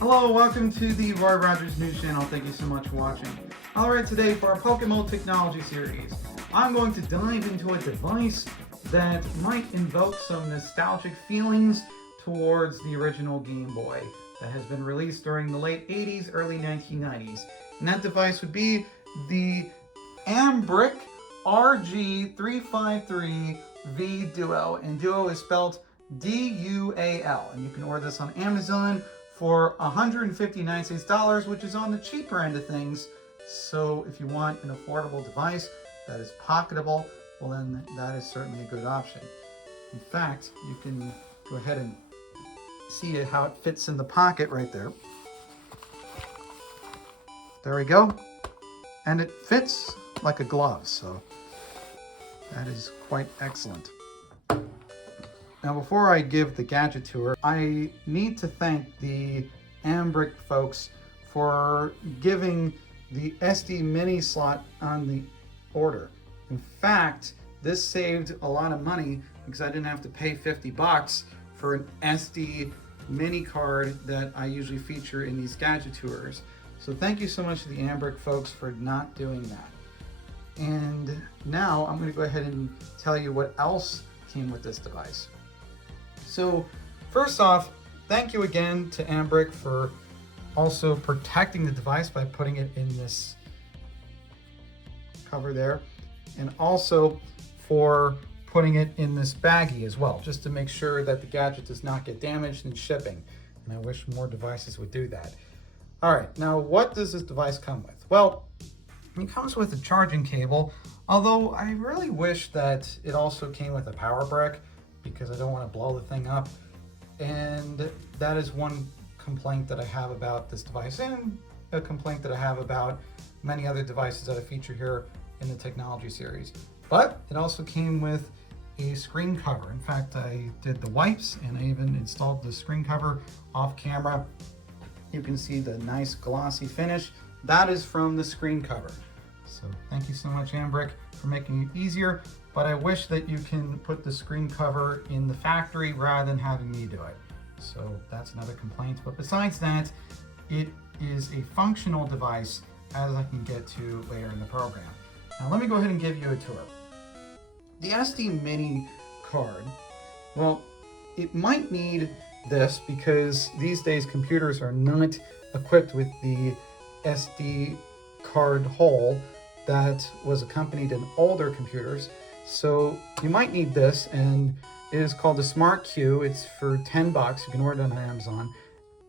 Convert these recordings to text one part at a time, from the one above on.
Hello, welcome to the Roy Rogers News Channel. Thank you so much for watching. Alright, today for our PokeMMO Technology series, I'm going to dive into a device that might invoke some nostalgic feelings towards the original Game Boy that has been released during the late 80s, early 1990s. And that device would be the Anbernic RG353V Duo. And Duo is spelled D-U-A-L. And you can order this on Amazon for $159, which is on the cheaper end of things. So if you want an affordable device that is pocketable, well then that is certainly a good option. In fact, you can go ahead and see how it fits in the pocket right there. There we go. And it fits like a glove, so that is quite excellent. Now, before I give the Gadget Tour, I need to thank the Anbernic folks for giving the SD mini slot on the order. In fact, this saved a lot of money because I didn't have to pay $50 for an SD mini card that I usually feature in these Gadget Tours. So thank you so much to the Anbernic folks for not doing that. And now I'm going to go ahead and tell you what else came with this device. So first off, thank you again to Anbernic for also protecting the device by putting it in this cover there, and also for putting it in this baggie as well, just to make sure that the gadget does not get damaged in shipping. And I wish more devices would do that. All right, now what does this device come with? Well, it comes with a charging cable, although I really wish that it also came with a power brick, because I don't want to blow the thing up. And that is one complaint that I have about this device, and a complaint that I have about many other devices that I feature here in the technology series. But it also came with a screen cover. In fact, I did the wipes and I even installed the screen cover off camera. You can see the nice glossy finish. That is from the screen cover. So thank you so much, Anbernic, for making it easier. But I wish that you can put the screen cover in the factory rather than having me do it. So that's another complaint. But besides that, it is a functional device, as I can get to later in the program. Now let me go ahead and give you a tour. The SD mini card, well, it might need this because these days computers are not equipped with the SD card hole that was accompanied in older computers. So you might need this, and it is called the Smart Q. It's for $10. You can order it on Amazon.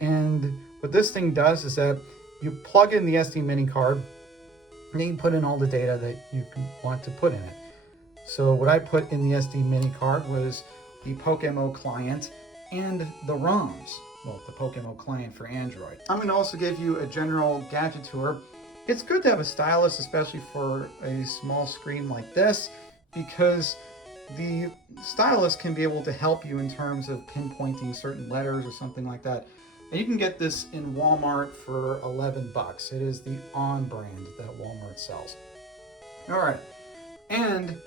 And what this thing does is that you plug in the SD mini card, and then you put in all the data that you want to put in it. So what I put in the SD mini card was the PokeMMO client and the ROMs. Well, the PokeMMO client for Android. I'm going to also give you a general gadget tour. It's good to have a stylus, especially for a small screen like this, because the stylus can be able to help you in terms of pinpointing certain letters or something like that. And you can get this in Walmart for $11. It is the On brand that Walmart sells. All right, and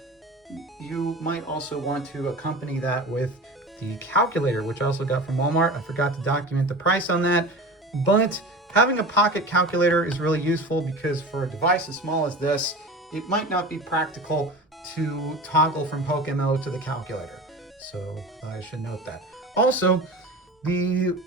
you might also want to accompany that with the calculator, which I also got from Walmart. I forgot to document the price on that, but having a pocket calculator is really useful because for a device as small as this, it might not be practical to toggle from PokeMMO to the calculator. So I should note that. Also, the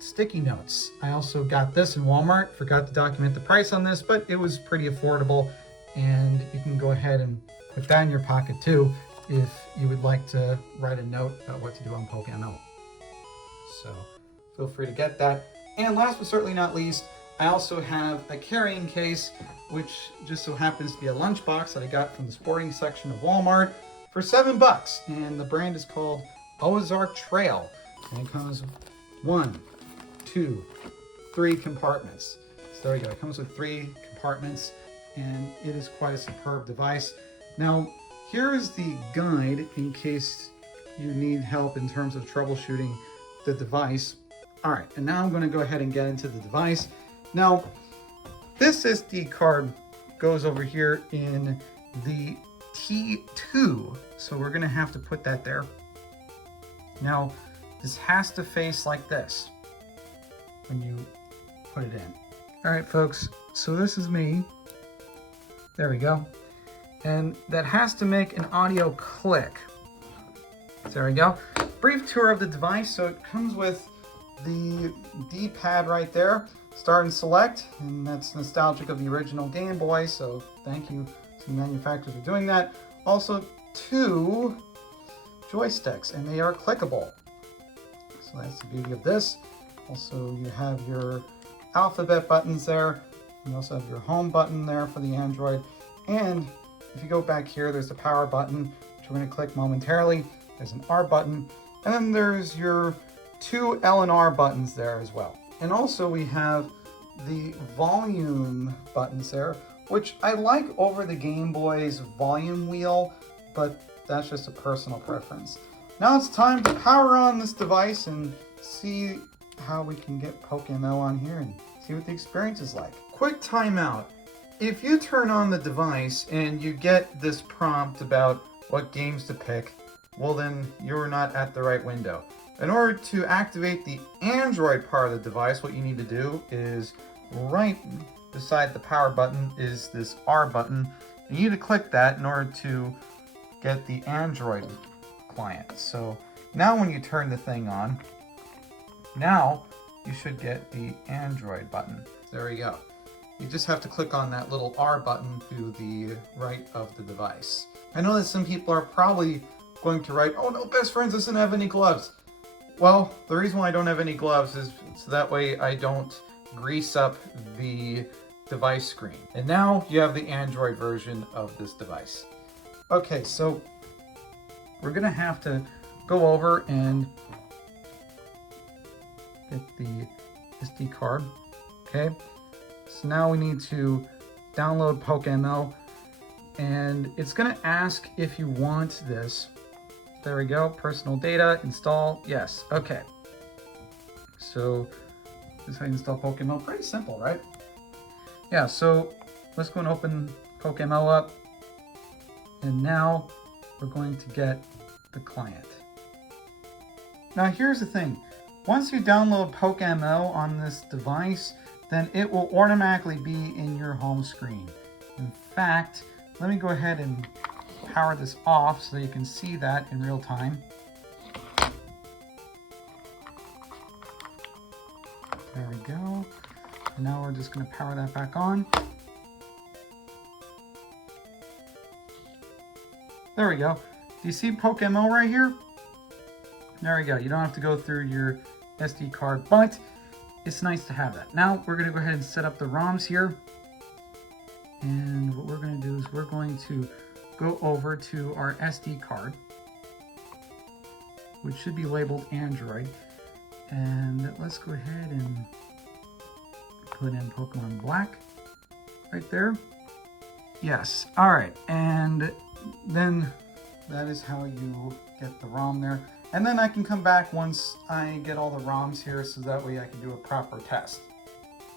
sticky notes. I also got this in Walmart. Forgot to document the price on this, but it was pretty affordable. And you can go ahead and put that in your pocket too if you would like to write a note about what to do on PokeMMO. So feel free to get that. And last but certainly not least, I also have a carrying case, which just so happens to be a lunchbox that I got from the sporting section of Walmart for $7. And the brand is called Ozark Trail. And it comes with 1, 2, 3 compartments. So there you go. It comes with 3 compartments, and it is quite a superb device. Now, here is the guide in case you need help in terms of troubleshooting the device. All right, and now I'm going to go ahead and get into the device. Now, this SD card goes over here in the T2, so we're going to have to put that there. Now, this has to face like this. when you put it in. All right, folks, so this is me. There we go. And that has to make an audio click. So there we go. Brief tour of the device. So it comes with the D-pad right there. Start and select, and that's nostalgic of the original Game Boy, so thank you to the manufacturers for doing that. Also, 2 joysticks, and they are clickable. So that's the beauty of this. Also, you have your alphabet buttons there. You also have your home button there for the Android. And if you go back here, there's the power button, which we're going to click momentarily. There's an R button. And then there's your 2 L and R buttons there as well. And also we have the volume buttons there, which I like over the Game Boy's volume wheel, but that's just a personal preference. Now it's time to power on this device and see how we can get PokeMMO on here and see what the experience is like. Quick timeout. If you turn on the device and you get this prompt about what games to pick, well then you're not at the right window. In order to activate the Android part of the device, what you need to do is right beside the power button is this R button. You need to click that in order to get the Android client. So now when you turn the thing on, now you should get the Android button. There we go. You just have to click on that little R button to the right of the device. I know that some people are probably going to write, oh no, best friends doesn't have any gloves. Well, the reason why I don't have any gloves is so that way I don't grease up the device screen. And now you have the Android version of this device. Okay, so we're gonna have to go over and get the SD card, okay? So now we need to download PokeMMO, and it's gonna ask if you want this. There we go, personal data, install, yes, okay. So this is how you install PokeMMO, pretty simple, right? Yeah, so let's go and open PokeMMO up, and now we're going to get the client. Now here's the thing, once you download PokeMMO on this device, then it will automatically be in your home screen. In fact, let me go ahead and power this off so that you can see that in real time. There we go. And now we're just going to power that back on. There we go. Do you see PokeMMO right here? There we go. You don't have to go through your SD card, but it's nice to have that. Now we're going to go ahead and set up the ROMs here. And what we're going to do is we're going to go over to our SD card, which should be labeled Android. And let's go ahead and put in Pokemon Black right there. Yes. All right. And then that is how you get the ROM there. And then I can come back once I get all the ROMs here so that way I can do a proper test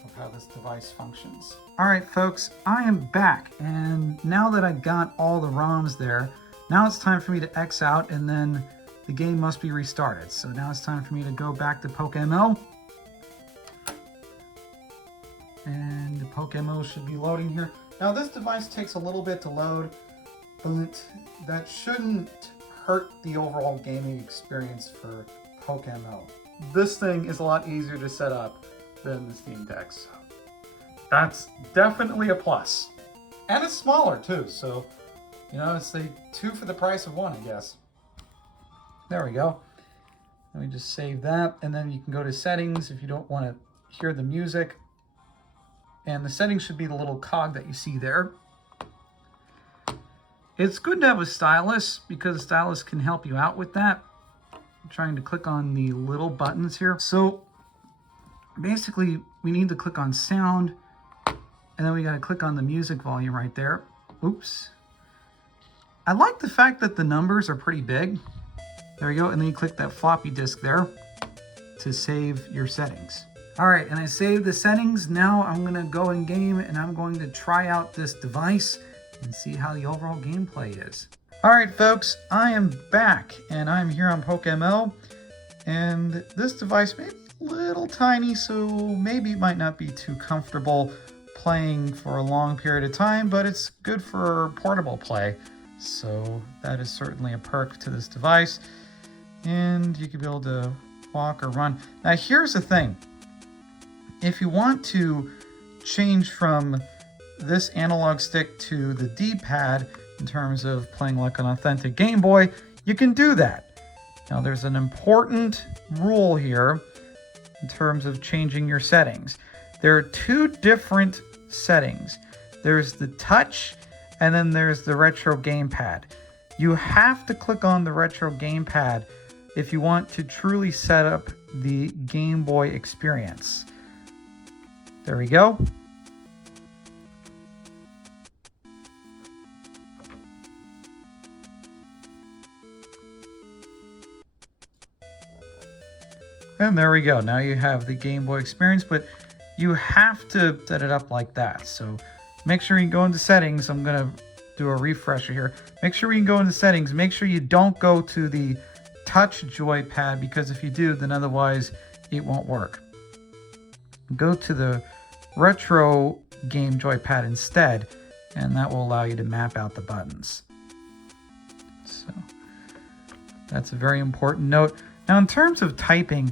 of how this device functions. All right, folks, I am back. And now that I got all the ROMs there, now it's time for me to X out and then the game must be restarted. So now it's time for me to go back to PokeMMO. And the PokeMMO should be loading here. Now this device takes a little bit to load, but that shouldn't hurt the overall gaming experience for PokeMMO. This thing is a lot easier to set up than the Steam Deck, so that's definitely a plus. And it's smaller too, so you know, it's like 2 for the price of 1, I guess. There we go. Let me just save that, and then you can go to settings if you don't want to hear the music. And the settings should be the little cog that you see there. It's good to have a stylus because the stylus can help you out with that. I'm trying to click on the little buttons here. So basically we need to click on sound, and then we got to click on the music volume right there. Oops. I like the fact that the numbers are pretty big. There we go. And then you click that floppy disk there to save your settings. All right, and I saved the settings. Now I'm gonna go in game and I'm going to try out this device and see how the overall gameplay is. All right, folks, I am back and I'm here on PokeMMO. And this device, maybe little tiny, so maybe it might not be too comfortable playing for a long period of time, but it's good for portable play. So that is certainly a perk to this device. And you can be able to walk or run. Now here's the thing. If you want to change from this analog stick to the D-pad in terms of playing like an authentic Game Boy, you can do that. Now there's an important rule here in terms of changing your settings. There are two different settings. There's the touch and then there's the retro gamepad. You have to click on the retro gamepad if you want to truly set up the Game Boy experience. There we go. And there we go. Now you have the Game Boy experience, but you have to set it up like that. So make sure you go into settings. I'm gonna do a refresher here. Make sure you can go into settings. Make sure you don't go to the touch joypad, because if you do, then otherwise it won't work. Go to the retro game joypad instead, and that will allow you to map out the buttons. So that's a very important note. Now in terms of typing,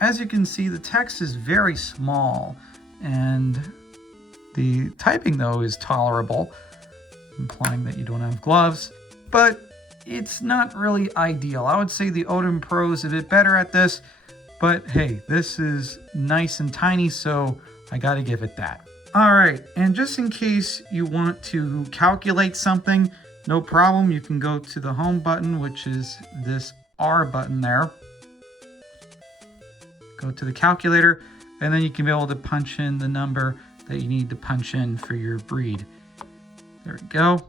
as you can see, the text is very small, and the typing though is tolerable, implying that you don't have gloves, but it's not really ideal. I would say the Odin Pro is a bit better at this, but hey, this is nice and tiny, so I gotta give it that. All right, and just in case you want to calculate something, no problem. You can go to the home button, which is this R button there. Go to the calculator, and then you can be able to punch in the number that you need to punch in for your breed. There we go.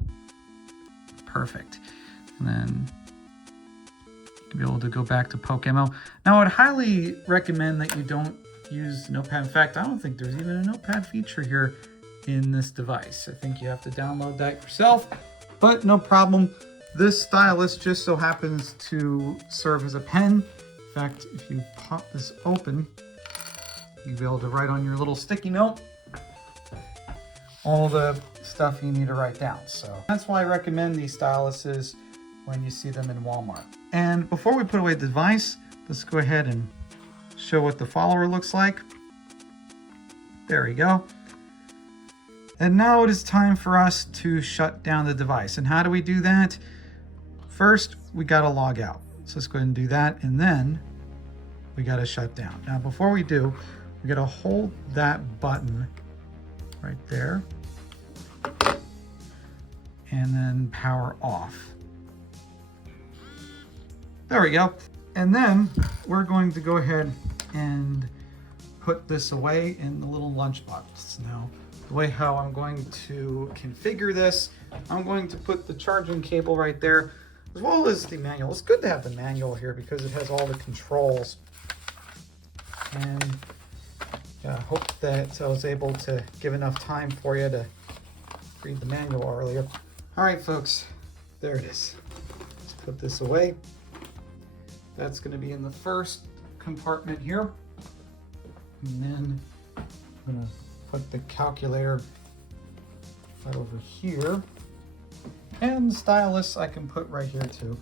Perfect. And then you'll be able to go back to PokeMMO. Now, I'd highly recommend that you don't use Notepad. In fact, I don't think there's even a Notepad feature here in this device. I think you have to download that yourself, but no problem. This stylus just so happens to serve as a pen. In fact, if you pop this open, you'll be able to write on your little sticky note all the stuff you need to write down. So that's why I recommend these styluses when you see them in Walmart. And before we put away the device, let's go ahead and show what the follower looks like. There we go. And now it is time for us to shut down the device. And how do we do that? First, we gotta log out. So let's go ahead and do that, and then we gotta shut down. Now, before we do, we gotta hold that button right there, and then power off. There we go. And then we're going to go ahead and put this away in the little lunchbox. Now, the way how I'm going to configure this, I'm going to put the charging cable right there, as well as the manual. It's good to have the manual here because it has all the controls. And I hope that I was able to give enough time for you to read the manual earlier. All right, folks, there it is. Let's put this away. That's going to be in the first compartment here. And then I'm going to put the calculator right over here. And the stylus I can put right here too.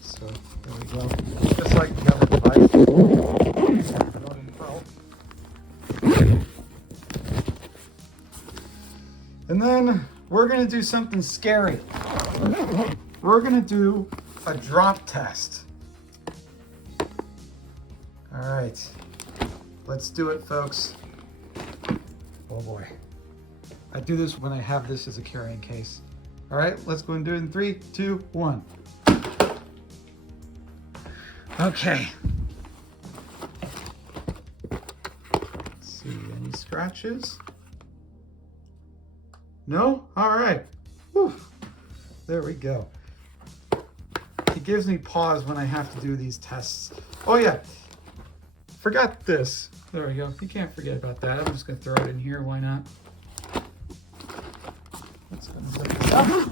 So there we go. Just like the other device. And then we're going to do something scary. We're going to do a drop test. All right, let's do it, folks. Oh boy. I do this when I have this as a carrying case. All right, let's go and do it in 3, 2, 1. Okay. Let's see, any scratches? No? All right. Whew. There we go. It gives me pause when I have to do these tests. Oh yeah, forgot this. There we go. You can't forget about that. I'm just gonna throw it in here, why not? Let's go and set this up.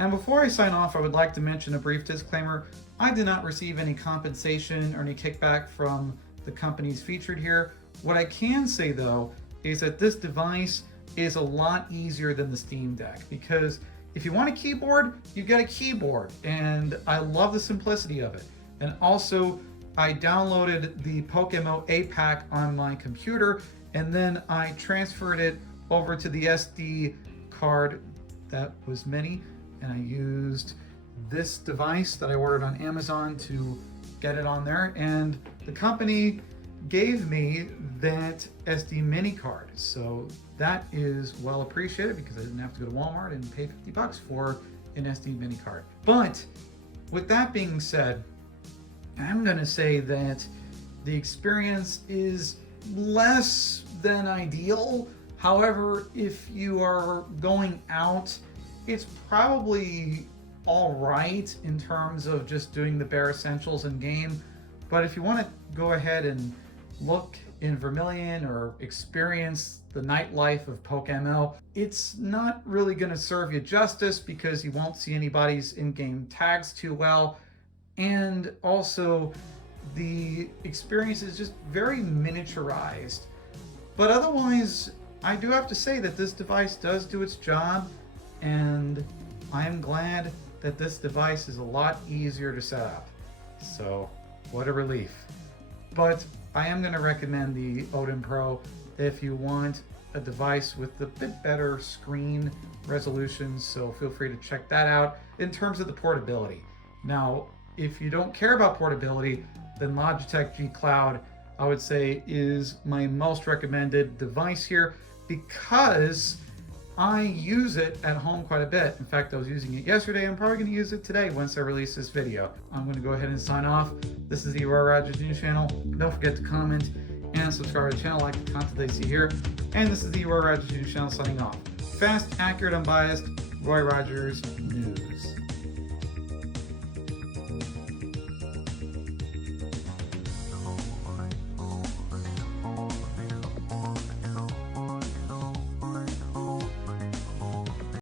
And before I sign off, I would like to mention a brief disclaimer. I did not receive any compensation or any kickback from the companies featured here. What I can say though is that this device is a lot easier than the Steam Deck, because if you want a keyboard, you get a keyboard, and I love the simplicity of it. And also, I downloaded the PokeMMO 8-pack on my computer, and then I transferred it over to the SD card that was mini, and I used this device that I ordered on Amazon to get it on there, and the company gave me that SD mini card. So that is well appreciated, because I didn't have to go to Walmart and pay $50 for an SD mini card. But with that being said, I'm gonna say that the experience is less than ideal. However, if you are going out, it's probably all right in terms of just doing the bare essentials in game. But if you want to go ahead and look in Vermilion or experience the nightlife of PokeMMO, it's not really going to serve you justice, because you won't see anybody's in-game tags too well. And also, the experience is just very miniaturized. But otherwise, I do have to say that this device does do its job, and I am glad that this device is a lot easier to set up. So, what a relief. But I am going to recommend the Odin Pro if you want a device with a bit better screen resolution, so feel free to check that out in terms of the portability. Now, if you don't care about portability, then Logitech G Cloud, I would say, is my most recommended device here, because I use it at home quite a bit. In fact, I was using it yesterday. I'm probably going to use it today once I release this video. I'm going to go ahead and sign off. This is the Roy Rogers News Channel. Don't forget to comment and subscribe to the channel, like the content they see here. And this is the Roy Rogers News Channel signing off. Fast, accurate, unbiased, Roy Rogers News.